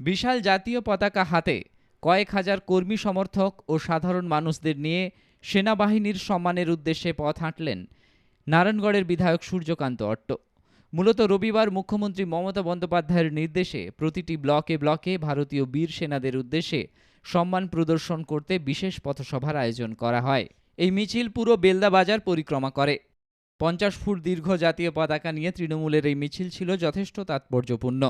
বিশাল জাতীয় পতাকা হাতে কয়েক হাজার কর্মী সমর্থক ও সাধারণ মানুষদের নিয়ে সেনাবাহিনীর সম্মানের উদ্দেশ্যে পথ হাঁটলেন নারায়ণগড়ের বিধায়ক সূর্যকান্ত অট্ট। মূলত রবিবার মুখ্যমন্ত্রী মমতা বন্দ্যোপাধ্যায়ের নির্দেশে প্রতিটি ব্লকে ব্লকে ভারতীয় বীর সেনাদের উদ্দেশ্যে সম্মান প্রদর্শন করতে বিশেষ পথসভার আয়োজন করা হয়। এই মিছিল পুরো বেলদা বাজার পরিক্রমা করে। 50 ফুট দীর্ঘ জাতীয় পতাকা নিয়ে তৃণমূলের এই মিছিল ছিল যথেষ্ট তাৎপর্যপূর্ণ।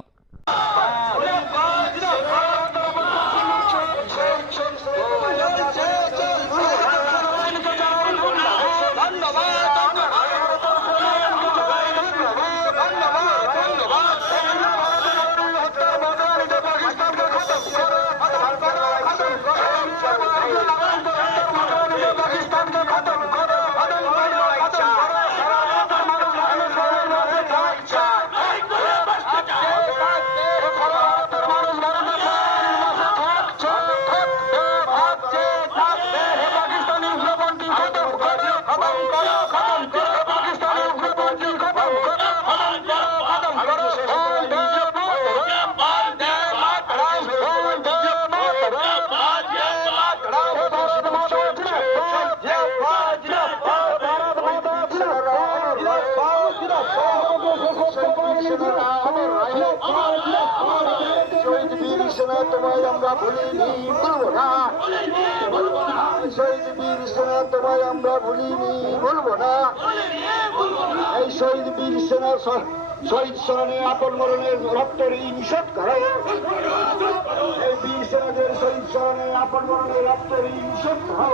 তোমায় আমরা ভুলিনি বলবো না, শহীদ বীর সেনা তোমায় আমরা ভুলিনি বলবো না। এই শহীদ বীর সেনার শহীদ স্মরণে আপন মরণের রক্তের নিষেধ করো। এই বীর সেনাদের শহীদ স্মরণে আপন মরণের রক্তের নিষেধ করো।